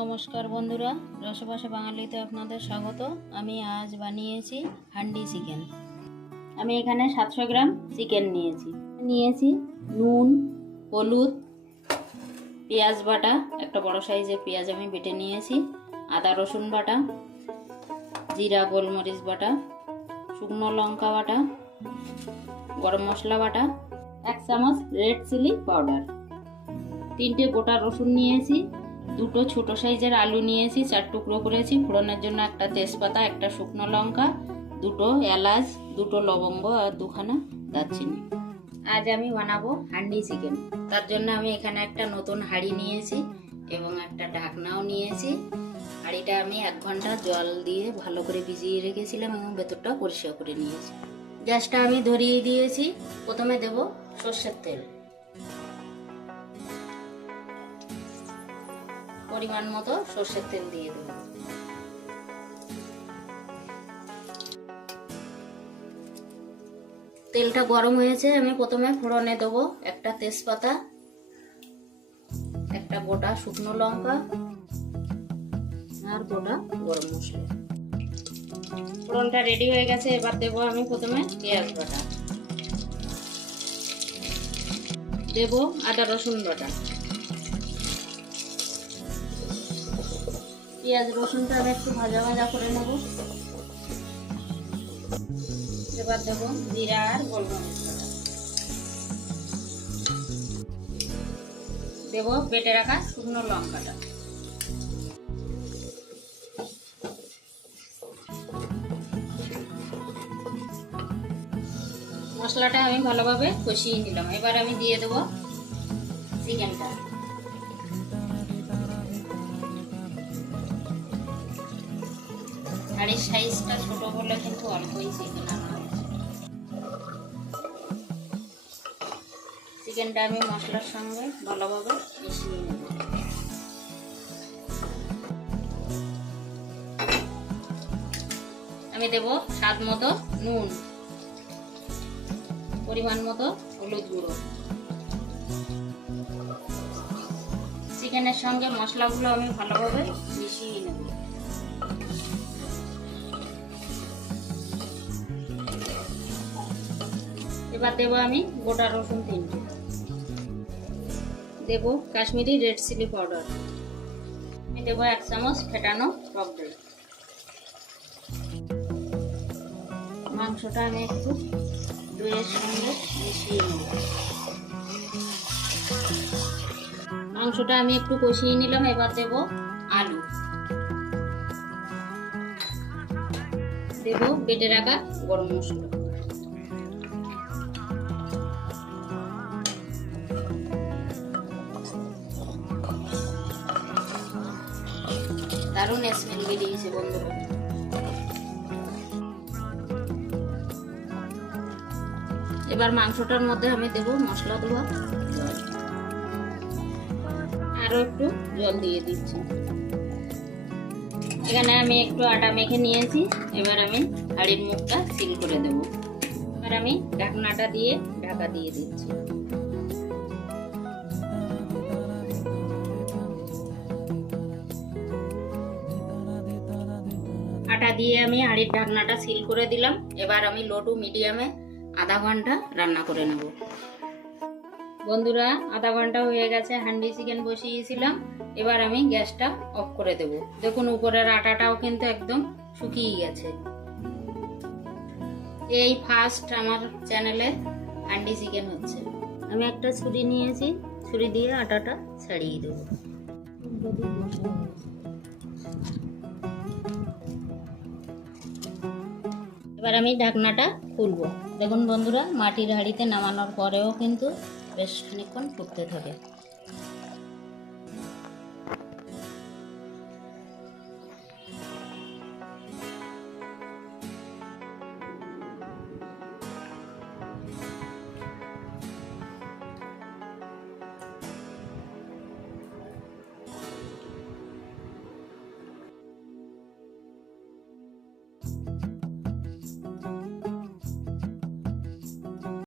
নমস্কার বন্ধুরা, রসবাসে বাঙালিতে আপনাদের স্বাগত। আমি আজ বানিয়েছি হান্ডি চিকেন। আমি এখানে 700 গ্রাম চিকেন নিয়েছি নুন, হলুদ, পেঁয়াজ বাটা, একটা বড় সাইজের পেঁয়াজ আমি বেটে নিয়েছি, আদা রসুন বাটা, জিরা গোলমরিচ বাটা, শুকনো লঙ্কা বাটা, গরম মশলা বাটা, 1 চামচ রেড চিলি পাউডার, 3টে গোটা রসুন নিয়েছি, 2টো ছোট সাইজের আলু নিয়েছি, 4 টুকরো করেছি, ফোড়নের জন্য একটা তেজপাতা, একটা শুকনো লঙ্কা, 2টো এলাচ, 2টো লবঙ্গ আর 2খানা দারচিনি। আজ আমি বানাবো হান্ডি চিকেন। তার জন্য আমি এখানে একটা নতুন হাঁড়ি নিয়েছি এবং একটা ঢাকনাও নিয়েছি। হাঁড়িটা আমি 1 ঘন্টা জল দিয়ে ভালো করে ভিজিয়ে রেখেছিলাম এবং ভেতরটা পরিষ্কার করে নিয়েছি। গ্যাসটা আমি ধরিয়ে দিয়েছি। প্রথমে দেব সর্ষের তেল, পরিমাণ মতো সর্ষের তেল দিয়ে দেব। তেলটা গরম হয়েছে, আমি প্রথমে ফোড়নে দেবো একটা তেজপাতা, একটা গোটা শুকনো লঙ্কা আর গোটা গরম মশলা। ফোড়নটা রেডি হয়ে গেছে, এবার দেবো আমি প্রথমে পেঁয়াজ বাটা, দেবো আদা রসুন বাটা। পেঁয়াজ রসুনটা আমি একটু ভাজা ভাজা করে নেব। এবার দেবো জিরা আর গোলমরিচ বাটা, দেবো বেটে রাখা শুকনো লঙ্কাটা, মশলাটা আমি ভালোভাবে কষিয়ে নিলাম। এবার আমি দিয়ে দেবো চিকেনটা। হাঁড়ির সাইজটা ছোট বলে কিন্তু অল্পই চিকেন আনা হয়েছে। চিকেনটা আমি মশলার সঙ্গে ভালোভাবে মিশিয়ে নেব। আমি দেব স্বাদ মতো নুন, পরিমাণ মতো হলুদ গুঁড়ো। চিকেনের সঙ্গে মশলাগুলো আমি ভালোভাবে মিশিয়ে নেব। এবার দেবো আমি গোটা রসুন 3টে, দেবো কাশ্মীরি রেড চিলি পাউডার, আমি দেবো 1 চামচ ফেটানো টক দই। মাংসটা আমি একটু দইয়ের সঙ্গে মিশিয়ে নেব। মাংসটা আমি একটু কষিয়ে নিলাম। এবার দেবো আলু, দেবো বেটে রাখা গরম মশলা, দারুণ স্মেল বেরিয়েছে বন্ধুরা। এবার মাংসটার মধ্যে আমি দেব মশলা ধোয়া জল, আরো একটু জল দিয়ে দিচ্ছি। এখানে আমি একটু আটা মেখে নিয়েছি। এবার আমি হাঁড়ির মুখটা সিল করে দেব। এবার আমি ঢাকনাটা দিয়ে ঢাকা দিয়ে দিচ্ছি। আটা দিয়ে আমি হাঁড়ির ঢাকনাটা সিল করে দিলাম। এবার আমি লো টু মিডিয়ামে আধা ঘন্টা রান্না করে নেব। বন্ধুরা, আধা ঘন্টা হয়ে গেছে, হান্ডি চিকেন বসিয়েছিলাম। এবার আমি গ্যাসটা অফ করে দেব। দেখুন উপরের আটাটাও কিন্তু একদম শুকিয়ে গেছে। এই ফার্স্ট আমার চ্যানেলে হান্ডি চিকেন হচ্ছে। আমি একটা ছুরি নিয়েছি, ছুরি দিয়ে আটাটা ছাড়িয়ে দেব। এবার আমি ঢাকনাটা খুলবো। দেখুন বন্ধুরা, মাটির হাঁড়িতে নামানোর পরেও কিন্তু বেশ খানিকক্ষণ ফুটতে থাকে।